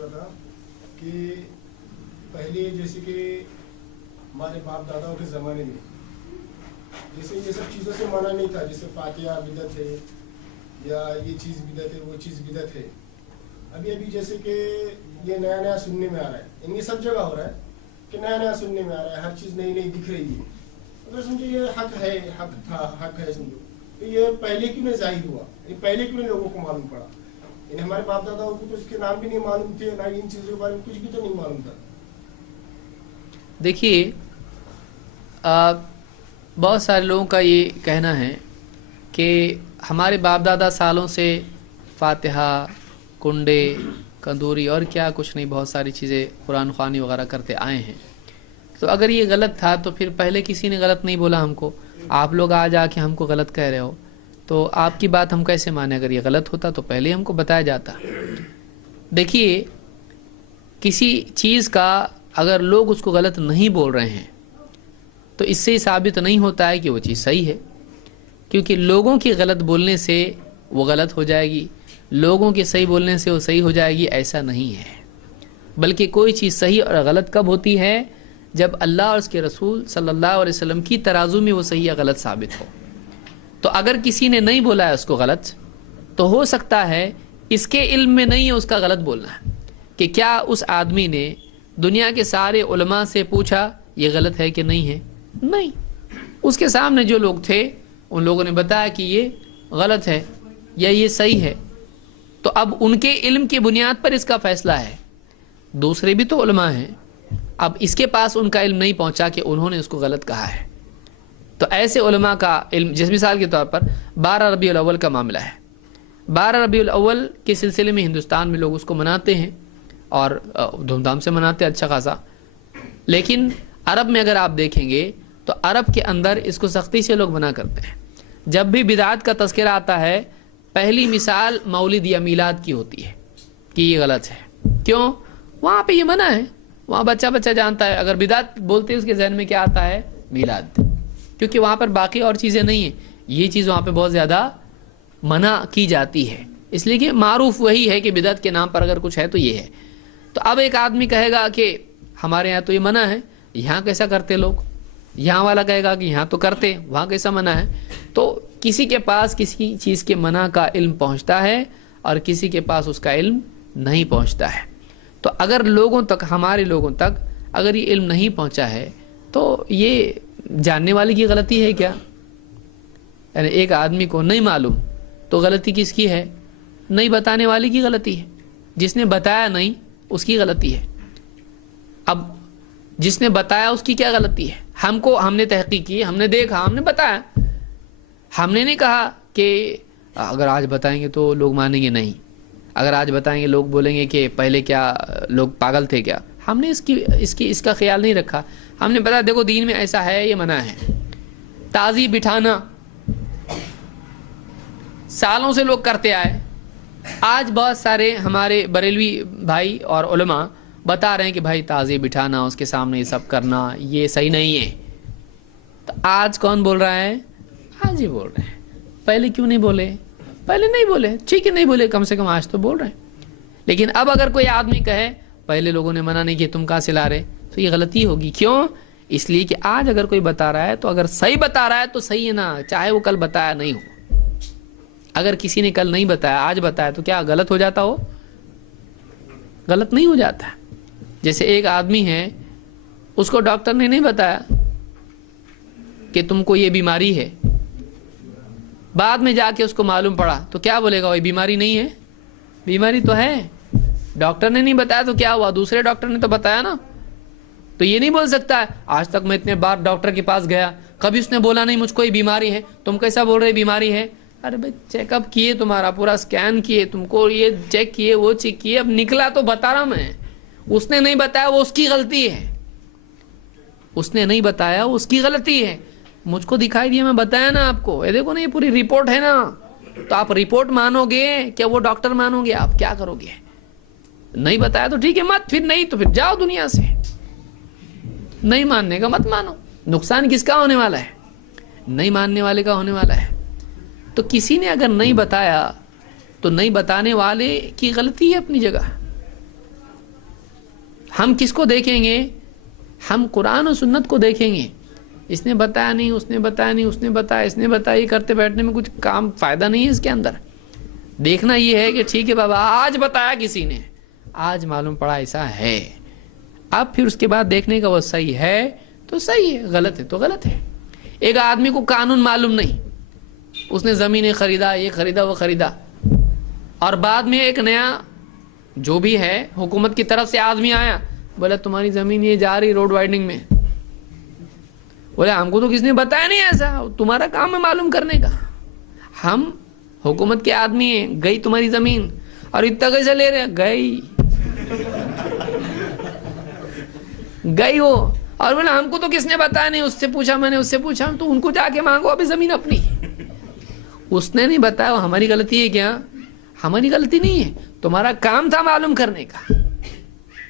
رہا تھا کہ پہلے جیسے کہ ہمارے باپ داداؤں کے زمانے میں جیسے یہ سب چیزوں سے منع نہیں تھا، جیسے فاتحہ بدعت ہے یا یہ چیز بدعت ہے وہ چیز بدعت ہے. ابھی ابھی جیسے کہ یہ نیا نیا سننے میں آ رہا ہے، یہ سب جگہ ہو رہا ہے کہ نیا نیا سننے میں آ رہا ہے، ہر چیز نئی نئی دکھ رہی ہے. اگر سمجھو یہ حق ہے، حق تھا، حق ہے، سمجھو تو یہ پہلے کیوں نہیں ظاہر ہوا، یہ پہلے کیوں نہیں لوگوں کو معلوم پڑا. یعنی ہمارے باپ داداؤں کو تو اس کے نام بھی نہیں معلوم تھے، نہ ان چیزوں کے بارے میں کچھ بھی تو نہیں معلوم تھا. دیکھیے بہت سارے لوگوں کا یہ کہنا ہے کہ ہمارے باپ دادا سالوں سے فاتحہ، کنڈے، کندوری اور کیا کچھ نہیں، بہت ساری چیزیں قرآن خوانی وغیرہ کرتے آئے ہیں. تو اگر یہ غلط تھا تو پھر پہلے کسی نے غلط نہیں بولا ہم کو، آپ لوگ آج آ کے ہم کو غلط کہہ رہے ہو، تو آپ کی بات ہم کیسے مانیں؟ اگر یہ غلط ہوتا تو پہلے ہم کو بتایا جاتا. دیکھیے کسی چیز کا اگر لوگ اس کو غلط نہیں بول رہے ہیں تو اس سے ثابت نہیں ہوتا ہے کہ وہ چیز صحیح ہے، کیونکہ لوگوں کی غلط بولنے سے وہ غلط ہو جائے گی، لوگوں کے صحیح بولنے سے وہ صحیح ہو جائے گی، ایسا نہیں ہے. بلکہ کوئی چیز صحیح اور غلط کب ہوتی ہے؟ جب اللہ اور اس کے رسول صلی اللہ علیہ وسلم کی ترازو میں وہ صحیح یا غلط ثابت ہو. تو اگر کسی نے نہیں بولا ہے اس کو غلط، تو ہو سکتا ہے اس کے علم میں نہیں ہے اس کا غلط بولنا ہے، کہ کیا اس آدمی نے دنیا کے سارے علماء سے پوچھا یہ غلط ہے کہ نہیں ہے؟ نہیں، اس کے سامنے جو لوگ تھے ان لوگوں نے بتایا کہ یہ غلط ہے یا یہ صحیح ہے، تو اب ان کے علم کی بنیاد پر اس کا فیصلہ ہے. دوسرے بھی تو علماء ہیں، اب اس کے پاس ان کا علم نہیں پہنچا کہ انہوں نے اس کو غلط کہا ہے. تو ایسے علماء کا علم، جس مثال کے طور پر 12 ربیع الاول کا معاملہ ہے، 12 ربیع الاول کے سلسلے میں ہندوستان میں لوگ اس کو مناتے ہیں اور دھوم دھام سے مناتے ہیں اچھا خاصا. لیکن عرب میں اگر آپ دیکھیں گے تو عرب کے اندر اس کو سختی سے لوگ منع کرتے ہیں. جب بھی بدعات کا تذکرہ آتا ہے پہلی مثال مولد یا میلاد کی ہوتی ہے کہ یہ غلط ہے. کیوں؟ وہاں پہ یہ منع ہے، وہاں بچہ جانتا ہے. اگر بدعت بولتے اس کے ذہن میں کیا آتا ہے؟ میلاد، کیونکہ وہاں پر باقی اور چیزیں نہیں ہیں. یہ چیز وہاں پہ بہت زیادہ منع کی جاتی ہے، اس لیے کہ معروف وہی ہے کہ بدعت کے نام پر اگر کچھ ہے تو یہ ہے. تو اب ایک آدمی کہے گا کہ ہمارے یہاں تو یہ منع ہے، یہاں کیسا کرتے لوگ؟ یہاں والا کہے گا کہ یہاں تو کرتے، وہاں کیسا منع ہے؟ تو کسی کے پاس کسی چیز کے منع کا علم پہنچتا ہے اور کسی کے پاس اس کا علم نہیں پہنچتا ہے. تو اگر لوگوں تک، ہمارے لوگوں تک اگر یہ علم نہیں پہنچا ہے تو یہ جاننے والے کی غلطی ہے کیا؟ یعنی ایک آدمی کو نہیں معلوم تو غلطی کس کی ہے؟ نہیں بتانے والے کی غلطی ہے. جس نے بتایا نہیں اس کی غلطی ہے. اب جس نے بتایا اس کی کیا غلطی ہے؟ ہم نے تحقیق کی، ہم نے دیکھا، ہم نے بتایا. ہم نے نہیں کہا کہ اگر آج بتائیں گے تو لوگ مانیں گے، نہیں. اگر آج بتائیں گے لوگ بولیں گے کہ پہلے کیا لوگ پاگل تھے کیا؟ ہم نے اس کا خیال نہیں رکھا. ہم نے بتایا دیکھو دین میں ایسا ہے، یہ منع ہے. تازی بٹھانا سالوں سے لوگ کرتے آئے. آج بہت سارے ہمارے بریلوی بھائی اور علماء بتا رہے ہیں کہ بھائی تازی بٹھانا، اس کے سامنے یہ سب کرنا، یہ صحیح نہیں ہے. تو آج کون بول رہا ہے؟ آج ہی بول رہے ہیں. پہلے کیوں نہیں بولے؟ پہلے نہیں بولے، ٹھیک ہے نہیں بولے، کم سے کم آج تو بول رہے ہیں. لیکن اب اگر کوئی آدمی کہے پہلے لوگوں نے منع نہیں کیا، تم کہاں سے لا رہے، تو یہ غلطی ہوگی. کیوں؟ اس لیے کہ آج اگر کوئی بتا رہا ہے تو اگر صحیح بتا رہا ہے تو صحیح ہے نا، چاہے وہ کل بتایا نہیں ہو. اگر کسی نے کل نہیں بتایا آج بتایا تو کیا غلط ہو جاتا ہو؟ غلط نہیں ہو جاتا. جیسے ایک آدمی ہے، اس کو ڈاکٹر نے نہیں بتایا کہ تم کو یہ بیماری ہے، بعد میں جا کے اس کو معلوم پڑا تو کیا بولے گا؟ وہ بیماری نہیں ہے، بیماری تو ہے. ڈاکٹر نے نہیں بتایا تو کیا ہوا؟ دوسرے ڈاکٹر نے تو بتایا نا. تو یہ نہیں بول سکتا ہے آج تک میں اتنے بار ڈاکٹر کے پاس گیا، کبھی اس نے بولا نہیں مجھ کو یہ بیماری ہے، تم کیسا بول رہے بیماری ہے؟ ارے بھائی چیک اپ کیے، تمہارا پورا اسکین کیے، تم کو یہ چیک کیے، وہ چیک کیے، اب نکلا تو بتا رہا میں. اس نے نہیں بتایا وہ اس کی غلطی ہے، اس نے نہیں بتایا وہ اس کی غلطی ہے. مجھ کو دکھائی دیا، میں بتایا نا آپ کو، یہ دیکھو نا یہ پوری رپورٹ ہے نا. تو آپ رپورٹ مانو گے کیا وہ ڈاکٹر مانو گے؟ آپ کیا کرو گے؟ نہیں بتایا تو ٹھیک ہے مت، پھر نہیں تو پھر جاؤ دنیا سے. نہیں ماننے کا مت مانو. نقصان کس کا ہونے والا ہے؟ نہیں ماننے والے کا ہونے والا ہے. تو کسی نے اگر نہیں بتایا تو نہیں بتانے والے کی غلطی ہے اپنی جگہ. ہم کس کو دیکھیں گے؟ ہم قرآن و سنت کو دیکھیں گے. اس نے بتایا نہیں، اس نے بتایا نہیں، اس نے بتایا، اس نے بتایا، یہ کرتے بیٹھنے میں کچھ کام فائدہ نہیں ہے اس کے اندر. دیکھنا یہ ہے کہ ٹھیک ہے بابا آج بتایا کسی نے، آج معلوم پڑا ایسا ہے، اب پھر اس کے بعد دیکھنے کا وہ صحیح ہے تو صحیح ہے، غلط ہے تو غلط ہے. ایک آدمی کو قانون معلوم نہیں، اس نے زمینیں خریدا، یہ خریدا وہ خریدا، اور بعد میں ایک نیا جو بھی ہے حکومت کی طرف سے آدمی آیا، بولا تمہاری زمین یہ جا رہی روڈ وائڈنگ میں. بولے ہم کو تو کس نے بتایا نہیں ایسا، تمہارا کام ہے معلوم کرنے کا. ہم حکومت کے آدمی ہیں، گئی تمہاری زمین، اور اتنا کیسے لے رہے؟ گئی وہ، اور بولا ہم کو تو کس نے بتایا نہیں، اس سے پوچھا میں نے، اس سے پوچھا، تو ان کو جا کے مانگو ابھی زمین اپنی. اس نے نہیں بتایا، وہ ہماری غلطی ہے کیا؟ ہماری غلطی نہیں ہے، تمہارا کام تھا معلوم کرنے کا.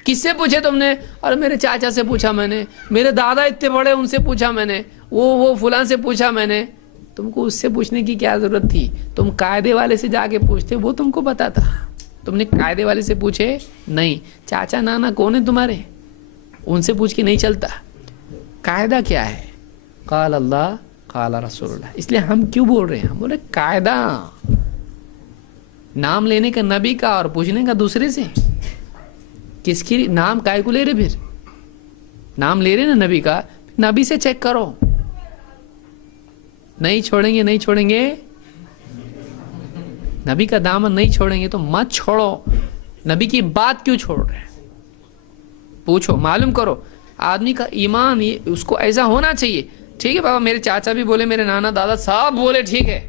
کس سے پوچھے تم نے؟ اور میرے چاچا سے پوچھا میں نے، میرے دادا اتنے بڑے ان سے پوچھا میں نے، وہ فلاں سے پوچھا میں نے. تم کو اس سے پوچھنے کی کیا ضرورت تھی؟ تم قاعدے والے سے جا کے پوچھتے، وہ تم کو بتاتا. تم نے قاعدے والے سے پوچھے نہیں. چاچا نانا کون ہے تمہارے؟ ان سے پوچھ کے نہیں چلتا. قاعدہ کیا ہے؟ قال اللہ قال رسول اللہ. اس لیے ہم کیوں بول رہے ہیں؟ ہم بولے قاعدہ، نام لینے کا نبی کا اور پوچھنے کا دوسرے سے. کس کی نام کائے کو لے رہے؟ پھر نام لے رہے نا نبی کا، نبی سے چیک کرو. نہیں چھوڑیں گے، نہیں چھوڑیں گے، نبی کا دامن نہیں چھوڑیں گے تو مت چھوڑو. نبی کی بات کیوں چھوڑ رہے ہیں؟ پوچھو، معلوم کرو. آدمی کا ایمان اس کو ایسا ہونا چاہیے. ٹھیک ہے بابا میرے چاچا بھی بولے، میرے نانا دادا صاحب بولے، ٹھیک ہے،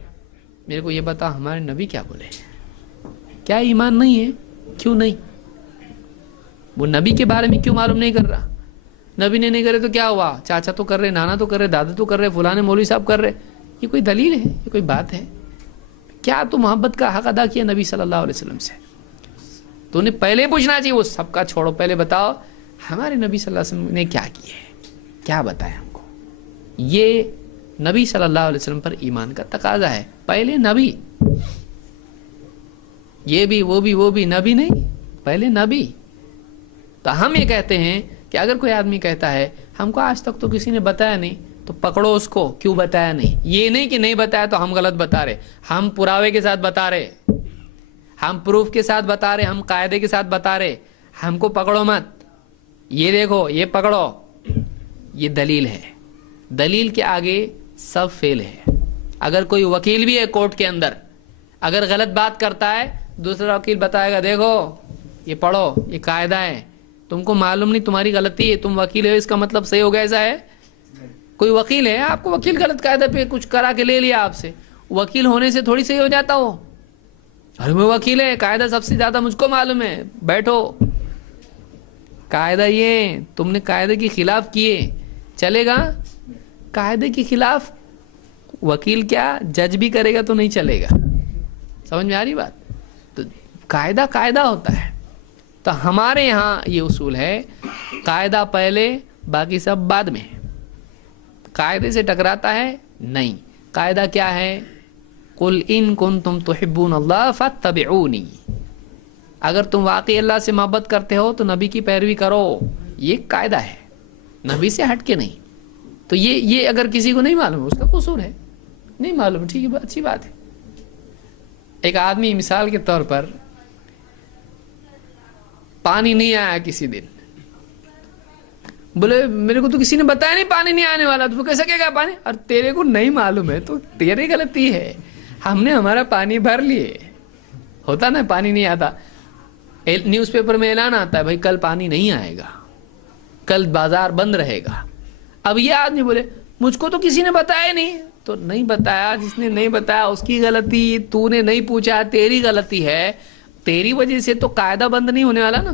میرے کو یہ بتا ہمارے نبی کیا بولے. کیا ایمان نہیں ہے؟ کیوں نہیں؟ وہ نبی کے بارے میں کیوں معلوم نہیں کر رہا؟ نبی نے نہیں کرے تو کیا ہوا؟ چاچا تو کر رہے، نانا تو کر رہے، دادا تو کر رہے، فلاں مولوی صاحب کر رہے. یہ کوئی دلیل ہے؟ یہ کوئی بات ہے؟ کیا تو محبت کا حق ادا کیا نبی صلی اللہ علیہ وسلم سے؟ تو نے پہلے پوچھنا چاہیے. وہ سب کا چھوڑو، پہلے بتاؤ ہمارے نبی صلی اللہ علیہ وسلم نے کیا کیا ہے، کیا بتایا ہم کو. یہ نبی صلی اللہ علیہ وسلم پر ایمان کا تقاضا ہے. پہلے نبی، یہ بھی وہ بھی نبی نہیں، پہلے نبی. تو ہم یہ کہتے ہیں کہ اگر کوئی آدمی کہتا ہے ہم کو آج تک تو کسی نے بتایا نہیں، تو پکڑو اس کو، کیوں بتایا نہیں. یہ نہیں کہ نہیں بتایا تو ہم غلط بتا رہے، ہم پراوے کے ساتھ بتا رہے، ہم پروف کے ساتھ بتا رہے، ہم قاعدے کے ساتھ بتا رہے. ہم کو پکڑو مت، یہ دیکھو، یہ پکڑو، یہ دلیل ہے. دلیل کے آگے سب فیل ہے. اگر کوئی وکیل بھی ہے کورٹ کے اندر، اگر غلط بات کرتا ہے، دوسرا وکیل بتائے گا دیکھو یہ پڑھو، یہ قاعدہ ہے، تم کو معلوم نہیں، تمہاری غلطی ہے، تم وکیل ہو اس کا مطلب صحیح ہو گیا. ایسا ہے؟ کوئی وکیل ہے، آپ کو وکیل غلط قاعدہ پہ کچھ کرا کے لے لیا آپ سے، وکیل ہونے سے تھوڑی صحیح ہو جاتا ہو. ارے میں وکیل ہے، قاعدہ سب سے زیادہ مجھ کو معلوم ہے، بیٹھو. قاعدہ یہ تم نے قاعدے کے خلاف کیے، چلے گا؟ قاعدے کے خلاف وکیل کیا جج بھی کرے گا تو نہیں چلے گا. سمجھ میں آ رہی بات؟ تو قاعدہ قاعدہ ہوتا ہے. تو ہمارے یہاں یہ اصول ہے، قاعدہ پہلے باقی سب بعد میں. قاعدے سے ٹکراتا ہے نہیں. قاعدہ کیا ہے؟ قل ان کنتم تحبون اللہ فاتبعونی. اگر تم واقعی اللہ سے محبت کرتے ہو تو نبی کی پیروی کرو. یہ قاعدہ ہے، نبی سے ہٹ کے نہیں. تو یہ اگر کسی کو نہیں معلوم، اس کا قصور ہے. نہیں معلوم، ٹھیک ہے، اچھی بات ہے. ایک آدمی مثال کے طور پر پانی نہیں آیا کسی دن، بولے میرے کو تو کسی نے بتایا نہیں پانی نہیں آنے والا، تو کیسے کہے گا پانی؟ اور تیرے کو نہیں معلوم ہے تو تیری غلطی ہے. ہم نے ہمارا پانی بھر لیے. ہوتا نا پانی نہیں آتا، نیوز پیپر میں اعلان آتا ہے بھائی کل پانی نہیں آئے گا، کل بازار بند رہے گا. اب یہ آدمی بولے مجھ کو تو کسی نے بتایا نہیں. تو نہیں بتایا، جس نے نہیں بتایا اس کی غلطی، تو نے نہیں پوچھا تیری غلطی ہے. تیری وجہ سے تو قاعدہ بند نہیں ہونے والا نا.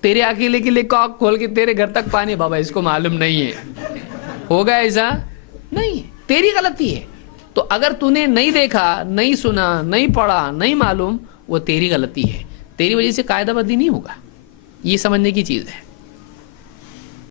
تیرے اکیلے کے لیے کاک کھول کے تیرے گھر تک پانی، بابا اس کو معلوم نہیں ہے، ہوگا ایسا؟ نہیں، تیری غلطی ہے. تو اگر تو نے نہیں دیکھا، نہیں سنا، نہیں پڑھا، نہیں معلوم، وہ تیری غلطی ہے. تیری وجہ سے قاعدہ بندی نہیں ہوگا. یہ سمجھنے کی چیز ہے.